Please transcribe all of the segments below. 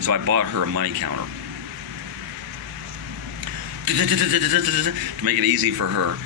So I bought her a money counter to make it easy for her.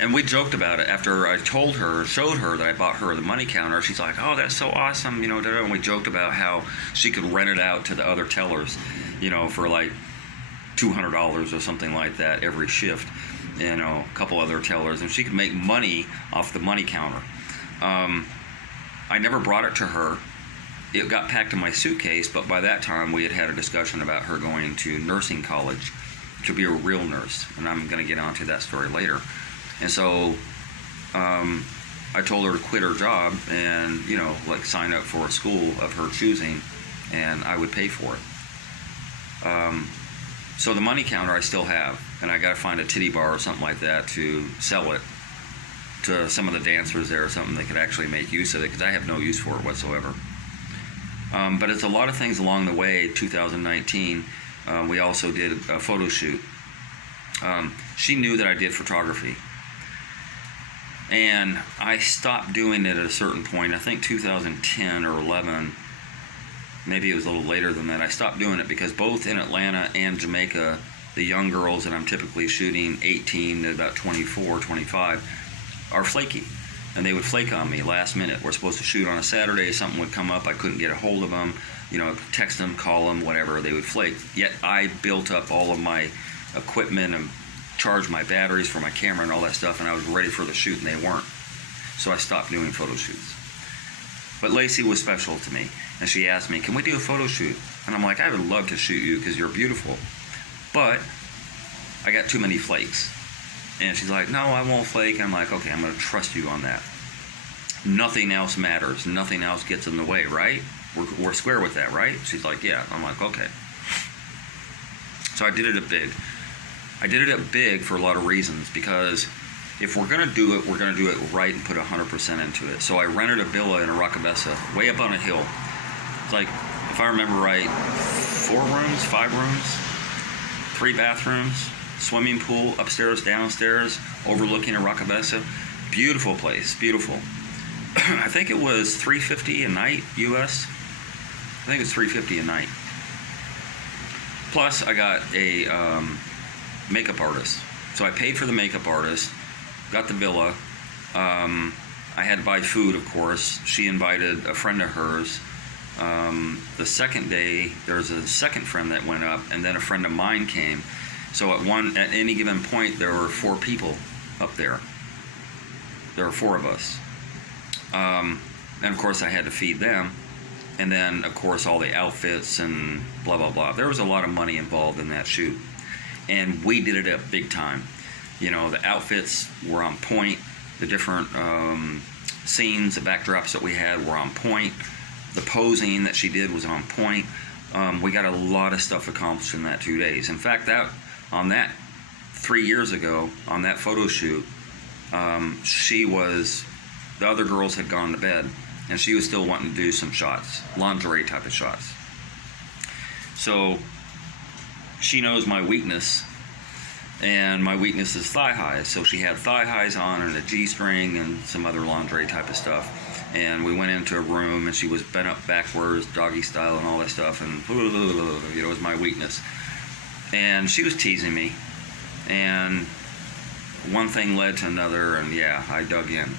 And we joked about it after I showed her that I bought her the money counter. She's like, "Oh, that's so awesome," And we joked about how she could rent it out to the other tellers, for like $200 or something like that every shift. A couple other tellers, and she could make money off the money counter. I never brought it to her. It got packed in my suitcase, but by that time we had a discussion about her going to nursing college to be a real nurse, and I'm going to get onto that story later. And so I told her to quit her job and, sign up for a school of her choosing, and I would pay for it. So the money counter I still have, and I got to find a titty bar or something like that to sell it to some of the dancers there or something that could actually make use of it, because I have no use for it whatsoever. But it's a lot of things along the way. 2019, we also did a photo shoot. She knew that I did photography. And I stopped doing it at a certain point. I think 2010 or 11, maybe it was a little later than that. I stopped doing it because both in Atlanta and Jamaica, the young girls that I'm typically shooting, 18 to about 24, 25, are flaky. And they would flake on me last minute. We're supposed to shoot on a Saturday. Something would come up. I couldn't get a hold of them. Text them, call them, whatever. They would flake. Yet I built up all of my equipment and charged my batteries for my camera and all that stuff, and I was ready for the shoot, and they weren't. So I stopped doing photo shoots. But Lacey was special to me, and she asked me, "Can we do a photo shoot?" And I'm like, "I would love to shoot you because you're beautiful, but I got too many flakes." And she's like, "No, I won't flake." And I'm like, "Okay, I'm going to trust you on that. Nothing else matters. Nothing else gets in the way, right? We're square with that, right?" She's like, "Yeah." I'm like, "Okay." So I did it big. I did it big for a lot of reasons, because if we're going to do it, we're going to do it right and put 100% into it. So I rented a villa in a Rockabessa, way up on a hill. It's like, if I remember right, 4 rooms, 5 rooms, 3 bathrooms, swimming pool, upstairs, downstairs, overlooking a Rockabessa. Beautiful place, beautiful. I think it was $350 a night, US. I think it's $350 a night. Plus, I got a makeup artist. So I paid for the makeup artist, got the villa. I had to buy food, of course. She invited a friend of hers. The second day, there was a second friend that went up, and then a friend of mine came. So at any given point, there were 4 people up there. There were 4 of us. And of course, I had to feed them. And then, of course, all the outfits and blah, blah, blah. There was a lot of money involved in that shoot. And we did it up big time. The outfits were on point. The different scenes, the backdrops that we had were on point. The posing that she did was on point. We got a lot of stuff accomplished in that 2 days. In fact, on that 3 years ago, on that photo shoot, the other girls had gone to bed, and she was still wanting to do some shots, lingerie type of shots. So she knows my weakness, and my weakness is thigh highs. So she had thigh highs on and a G-string and some other lingerie type of stuff. And we went into a room, and she was bent up backwards, doggy style and all that stuff, and it was my weakness. And she was teasing me, and one thing led to another, and yeah, I dug in.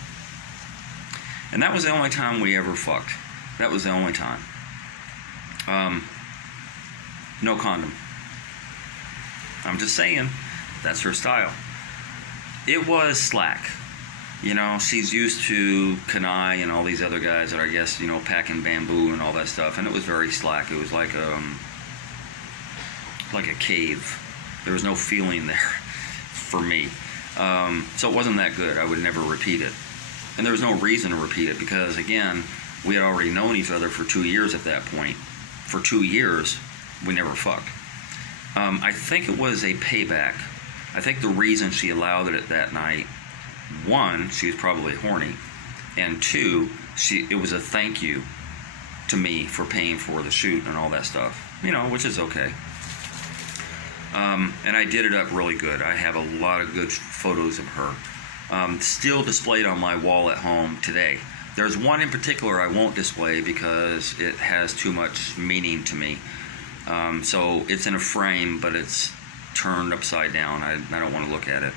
And that was the only time we ever fucked. That was the only time. No condom. I'm just saying, that's her style. It was slack. She's used to Kanai and all these other guys that I guess, packing bamboo and all that stuff, and it was very slack. It was like a cave. There was no feeling there for me. So it wasn't that good. I would never repeat it. And there was no reason to repeat it because, again, we had already known each other for 2 years at that point. For 2 years, we never fucked. I think it was a payback. I think the reason she allowed it that night, 1, she was probably horny, and 2, it was a thank you to me for paying for the shoot and all that stuff, which is okay. And I did it up really good. I have a lot of good photos of her. Still displayed on my wall at home today. There's one in particular I won't display because it has too much meaning to me. So it's in a frame, but it's turned upside down. I don't want to look at it.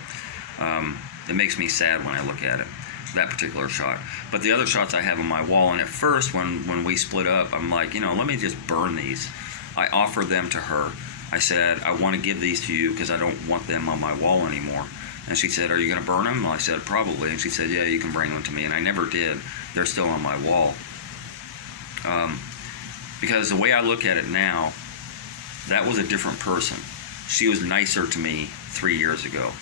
It makes me sad when I look at it, that particular shot. But the other shots I have on my wall, and at first when we split up, I'm like, let me just burn these. I offered them to her. I said, I want to give these to you because I don't want them on my wall anymore. And she said, are you going to burn them? Well, I said, probably. And she said, yeah, you can bring them to me. And I never did. They're still on my wall. Because the way I look at it now, that was a different person. She was nicer to me 3 years ago.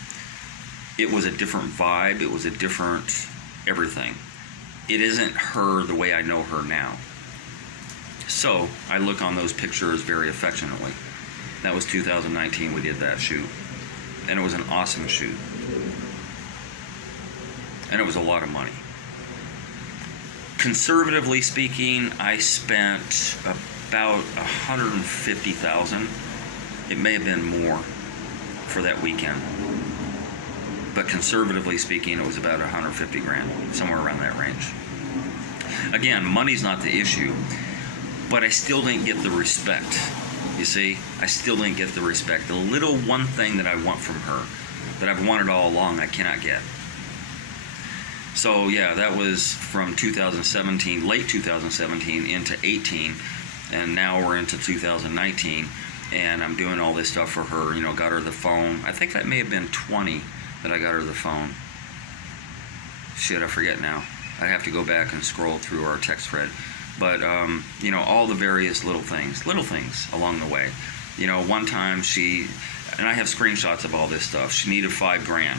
It was a different vibe. It was a different everything. It isn't her the way I know her now. So I look on those pictures very affectionately. That was 2019 we did that shoot. And it was an awesome shoot. And it was a lot of money. Conservatively speaking, I spent about $150,000. It may have been more for that weekend. But conservatively speaking, it was about 150 grand, somewhere around that range. Again, money's not the issue, but I still didn't get the respect. You see, I still didn't get the respect. The little one thing that I want from her, that I've wanted all along, I cannot get. So yeah, that was from 2017, late 2017 into 18, and now we're into 2019, and I'm doing all this stuff for her. Got her the phone. I think that may have been 20 that I got her the phone. Shit, I forget now. I have to go back and scroll through our text thread. But, all the various little things along the way. One time and I have screenshots of all this stuff, she needed $5,000,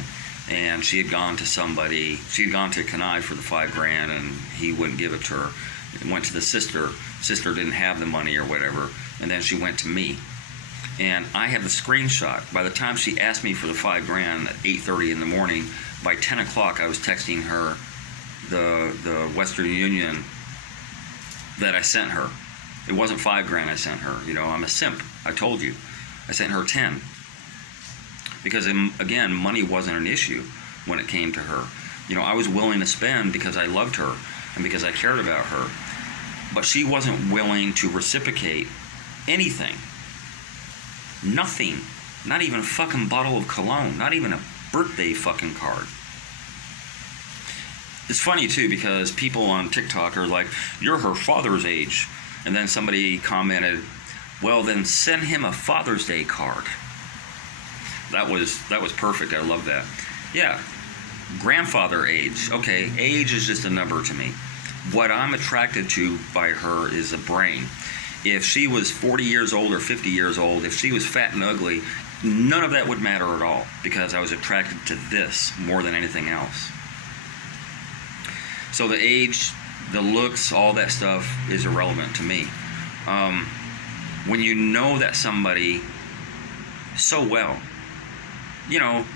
and she had gone to Kenai for the $5,000, and he wouldn't give it to her. It went to the sister didn't have the money or whatever, and then she went to me. And I have the screenshot. By the time she asked me for the $5,000 at 8:30 in the morning, by 10 o'clock I was texting her the Western Union that I sent her. It wasn't $5,000 I sent her. I'm a simp. I told you. I sent her 10. Because, again, money wasn't an issue when it came to her. I was willing to spend because I loved her and because I cared about her. But she wasn't willing to reciprocate anything. Nothing. Not even a fucking bottle of cologne. Not even a birthday fucking card. It's funny, too, because people on TikTok are like, you're her father's age. And then somebody commented, well, then send him a Father's Day card. That was perfect. I love that. Yeah, grandfather age. Okay, age is just a number to me. What I'm attracted to by her is a brain. If she was 40 years old or 50 years old, if she was fat and ugly, none of that would matter at all, because I was attracted to this more than anything else. So the age, the looks, all that stuff is irrelevant to me. When you know that somebody so well,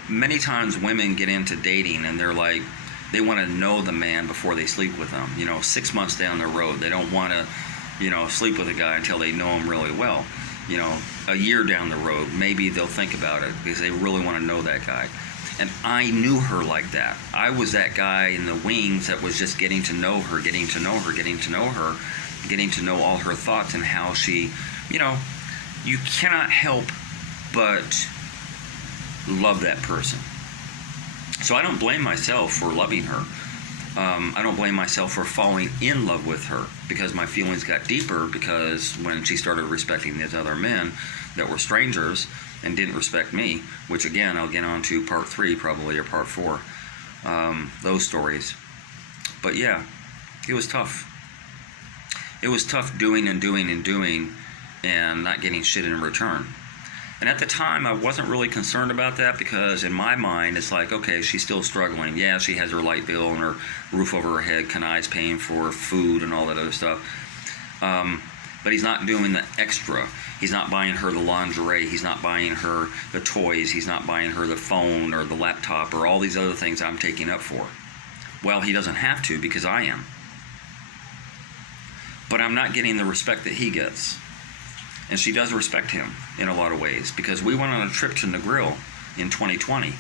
many times women get into dating and they're like, they want to know the man before they sleep with them. 6 months down the road, they don't want to, sleep with a guy until they know him really well. A year down the road, maybe they'll think about it because they really want to know that guy. And I knew her like that. I was that guy in the wings that was just getting to know her, getting to know all her thoughts and how she, you cannot help but love that person. So I don't blame myself for loving her. I don't blame myself for falling in love with her, because my feelings got deeper because when she started respecting these other men that were strangers and didn't respect me, which again, I'll get on to part 3 probably, or part 4, those stories. But yeah, it was tough. It was tough doing and not getting shit in return. And at the time, I wasn't really concerned about that, because in my mind, it's like, okay, she's still struggling. Yeah, she has her light bill and her roof over her head. Kanai's paying for food and all that other stuff. But he's not doing the extra. He's not buying her the lingerie. He's not buying her the toys. He's not buying her the phone or the laptop or all these other things I'm taking up for. Well, he doesn't have to, because I am. But I'm not getting the respect that he gets. And she does respect him in a lot of ways, because we went on a trip to Negril in 2020.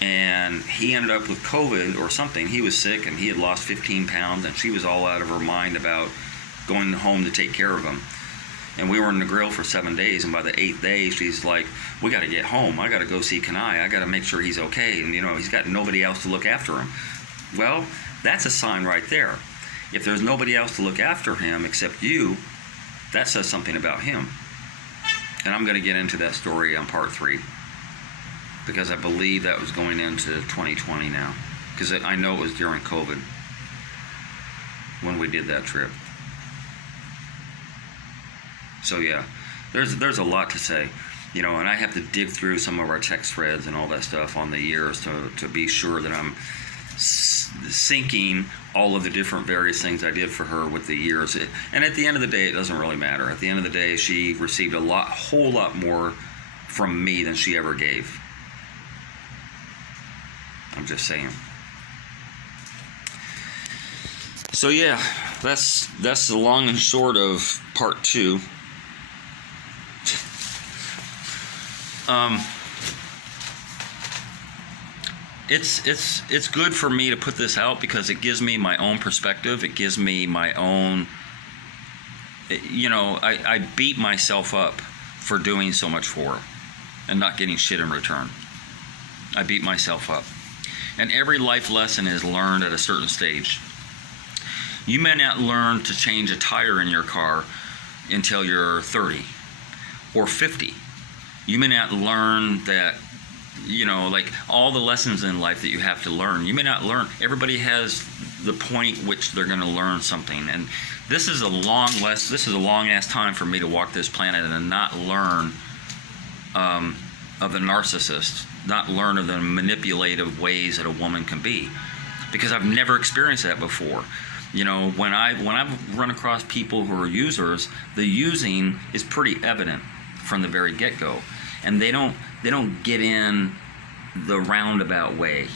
And he ended up with COVID or something. He was sick and he had lost 15 pounds, and she was all out of her mind about going home to take care of him. And we were in the grill for 7 days, and by the 8th day, she's like, we got to get home. I got to go see Kanai. I got to make sure he's okay. And, he's got nobody else to look after him. Well, that's a sign right there. If there's nobody else to look after him except you, that says something about him. And I'm going to get into that story on part 3, because I believe that was going into 2020 now, because I know it was during COVID when we did that trip. So yeah, there's a lot to say, and I have to dig through some of our text threads and all that stuff on the years to be sure that I'm syncing all of the different various things I did for her with the years. And at the end of the day, it doesn't really matter. At the end of the day, she received a whole lot more from me than she ever gave. I'm just saying. So yeah, that's the long and short of part 2. It's good for me to put this out because it gives me my own perspective. It gives me my own, I beat myself up for doing so much for her and not getting shit in return. I beat myself up. And every life lesson is learned at a certain stage. You may not learn to change a tire in your car until you're 30 or 50. You may not learn that, like all the lessons in life that you have to learn. You may not learn. Everybody has the point which they're going to learn something. And this is a long ass time for me to walk this planet and not learn of the narcissist, not learn of the manipulative ways that a woman can be, because I've never experienced that before. When I've run across people who are users, the using is pretty evident from the very get-go, and they don't get in the roundabout way.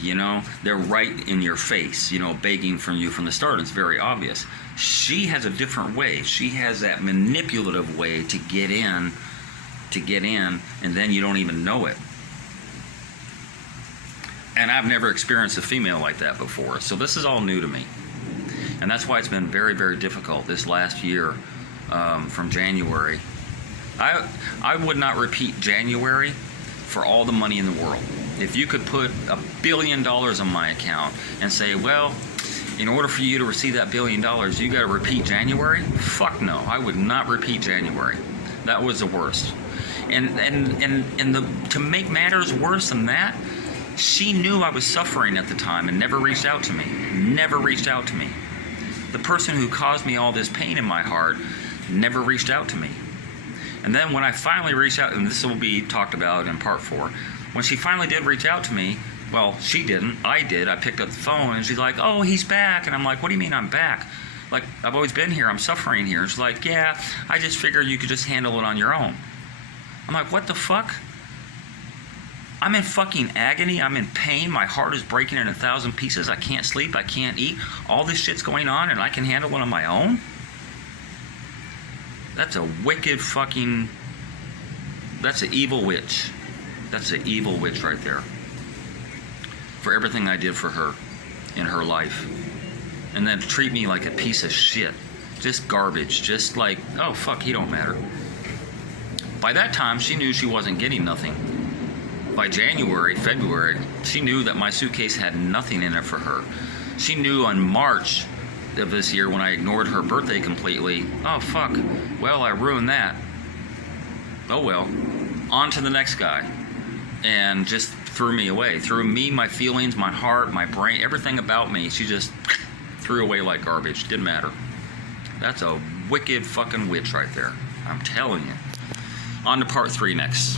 They're right in your face, begging from you from the start. It's very obvious. She has a different way. She has that manipulative way to get in, and then you don't even know it. And I've never experienced a female like that before, so this is all new to me. And that's why it's been very, very difficult this last year, from January. I would not repeat January for all the money in the world. If you could put $1 billion on my account and say, well, in order for you to receive that $1 billion, you got to repeat January? Fuck no, I would not repeat January. That was the worst. And to make matters worse than that, she knew I was suffering at the time and never reached out to me. Never reached out to me. The person who caused me all this pain in my heart never reached out to me. And then when I finally reached out, and this will be talked about in part 4, when she finally did reach out to me, well, she didn't, I did. I picked up the phone and she's like, oh, he's back. And I'm like, what do you mean I'm back? Like, I've always been here, I'm suffering here. And she's like, yeah, I just figured you could just handle it on your own. I'm like, what the fuck? I'm in fucking agony. I'm in pain. My heart is breaking in 1,000 pieces. I can't sleep. I can't eat. All this shit's going on and I can handle it on my own? That's a wicked fucking... That's an evil witch. That's an evil witch right there. For everything I did for her in her life. And then to treat me like a piece of shit. Just garbage. Just like, oh fuck, he don't matter. By that time, she knew she wasn't getting nothing. By January, February, she knew that my suitcase had nothing in it for her. She knew on March of this year when I ignored her birthday completely, oh fuck, well, I ruined that. Oh well. On to the next guy. And just threw me away. Threw me, my feelings, my heart, my brain, everything about me. She just threw away like garbage. Didn't matter. That's a wicked fucking witch right there. I'm telling you. On to part 3 next.